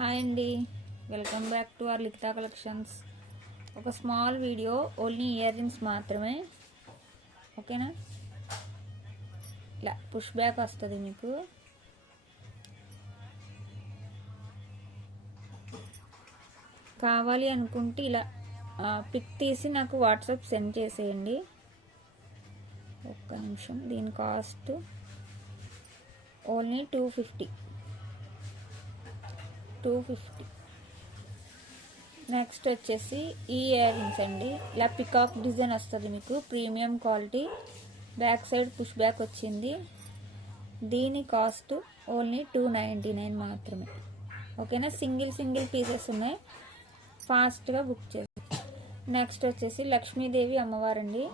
Hi అండి, welcome back to our Likhita collections. ఒక small video, only ear rings మాత్రమే. ఓకేనా? ఇలా పుష్ బ్యాక్ వస్తుంది. మీకు కావాలి అనుకుంటే ఇలా పిక్ తీసి నాకు వాట్సాప్ సెండ్ చేసేయండి. ఒక్క నిమిషం. దీని కాస్ట్ ఓన్లీ 250. నెక్స్ట్ వచ్చేసి ఈ ఇయర్ రింగ్స్ అండి. ఇలా పికాక్ డిజైన్ వస్తుంది మీకు, premium quality. Back side push back వచ్చింది. దీని కాస్ట్ ఓన్లీ 299 మాత్రమే. ఓకేనా? సింగిల్ పీసెస్ ఉన్నాయి, ఫాస్ట్గా బుక్ చేసి. నెక్స్ట్ వచ్చేసి లక్ష్మీదేవి అమ్మవారండి.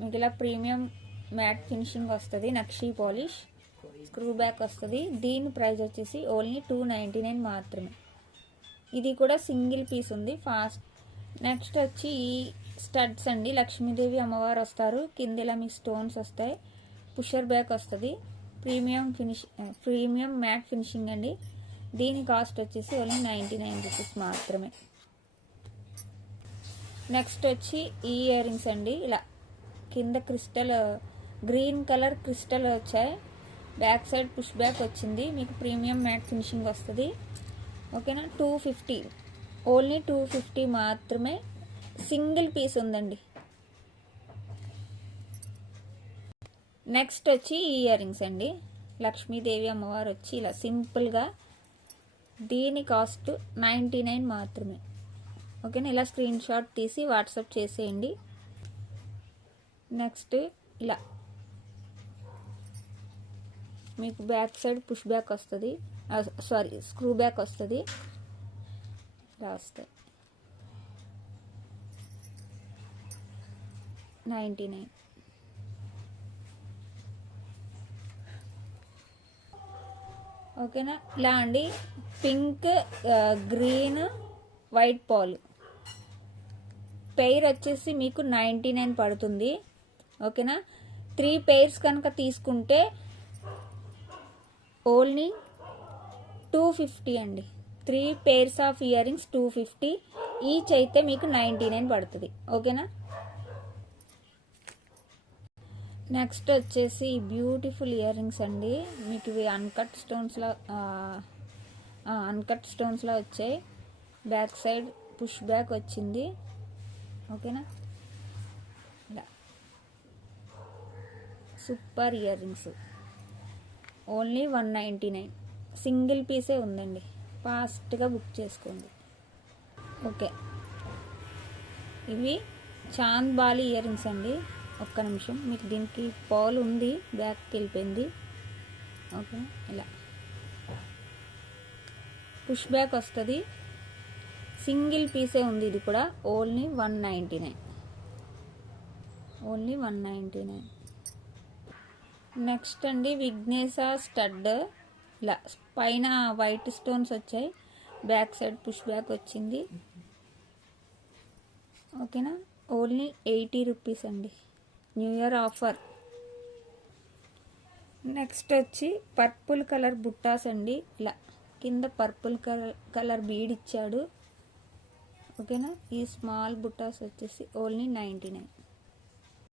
మీకు ఇలా ప్రీమియం మ్యాట్ ఫినిషింగ్ వస్తుంది, నక్షీ పాలిష్, స్క్రూ బ్యాక్ వస్తుంది. దీని ప్రైస్ వచ్చేసి ఓన్లీ 299 మాత్రమే. ఇది కూడా సింగిల్ పీస్ ఉంది, ఫాస్ట్. నెక్స్ట్ వచ్చి ఈ స్టడ్స్ అండి. లక్ష్మీదేవి అమ్మవారు వస్తారు, కింద ఇలా మీకు స్టోన్స్ వస్తాయి, పుషర్ బ్యాక్ వస్తుంది, ప్రీమియం మ్యాట్ ఫినిషింగ్ అండి. దీని కాస్ట్ వచ్చేసి ఓన్లీ 99 రూపీస్ మాత్రమే. నెక్స్ట్ వచ్చి ఈ ఇయర్ రింగ్స్ అండి. ఇలా కింద క్రిస్టల్, గ్రీన్ కలర్ క్రిస్టల్ వచ్చాయి. బ్యాక్ సైడ్ పుష్ బ్యాక్ వచ్చింది, మీకు ప్రీమియం మ్యాట్ ఫినిషింగ్ వస్తుంది. ఓకేనా? 250, ఓన్లీ 250 మాత్రమే. సింగిల్ పీస్ ఉందండి. నెక్స్ట్ వచ్చి ఈ ఇయర్ రింగ్స్ అండి. లక్ష్మీదేవి అమ్మవారు వచ్చి ఇలా సింపుల్గా. దీని కాస్ట్ 99 మాత్రమే. ఓకేనా? ఇలా స్క్రీన్ షాట్ తీసి వాట్సాప్ చేసేయండి. నెక్స్ట్ ఇలా మీకు బ్యాక్ సైడ్ పుష్ బ్యాక్ వస్తుంది, స్క్రూ బ్యాక్ వస్తుంది. ఇలా వస్తాయి. 99. ఓకేనా? ఇలా అండి. Pink, green, white Paul pair వచ్చేసి మీకు 99 పడుతుంది. ఓకేనా? 3 పెయిర్స్ కనుక తీసుకుంటే ఓన్లీ 250 అండి. 3 pairs of ear rings 250 each అయితే మీకు 99 పడుతుంది. ఓకేనా? నెక్స్ట్ వచ్చేసి బ్యూటిఫుల్ ఇయర్ రింగ్స్ అండి. మీకు ఇవి అన్కట్ స్టోన్స్లో వచ్చాయి. బ్యాక్ సైడ్ పుష్ బ్యాక్ వచ్చింది. ఓకేనా? ఇలా super ear rings, only 199. Single పీసే ఉందండి, ఫాస్ట్గా బుక్ చేసుకోండి. ఓకే, ఇవి చాంద్ బాలి ఇయర్ రింగ్స్ అండి. ఒక్క నిమిషం. మీకు దీనికి పాల్ ఉంది, బ్యాక్కి వెళ్ళిపోయింది. ఓకే, ఇలా పుష్ బ్యాక్ వస్తుంది. సింగిల్ పీసే ఉంది. ఇది కూడా ఓన్లీ 199. ఓన్లీ 199. నెక్స్ట్ అండి విఘ్నేశ స్టడ్. ఇలా పైన వైట్ స్టోన్స్ వచ్చాయి, బ్యాక్ సైడ్ పుష్ బ్యాక్ వచ్చింది. ఓకేనా? ఓన్లీ 80 రూపీస్ అండి, న్యూ ఇయర్ ఆఫర్. నెక్స్ట్ వచ్చి పర్పుల్ కలర్ బుట్టాస్ అండి. ఇలా కింద పర్పుల్ కలర్ బీడ్ ఇచ్చాడు. ఓకేనా? ఈ స్మాల్ బుట్టాస్ వచ్చేసి ఓన్లీ 99.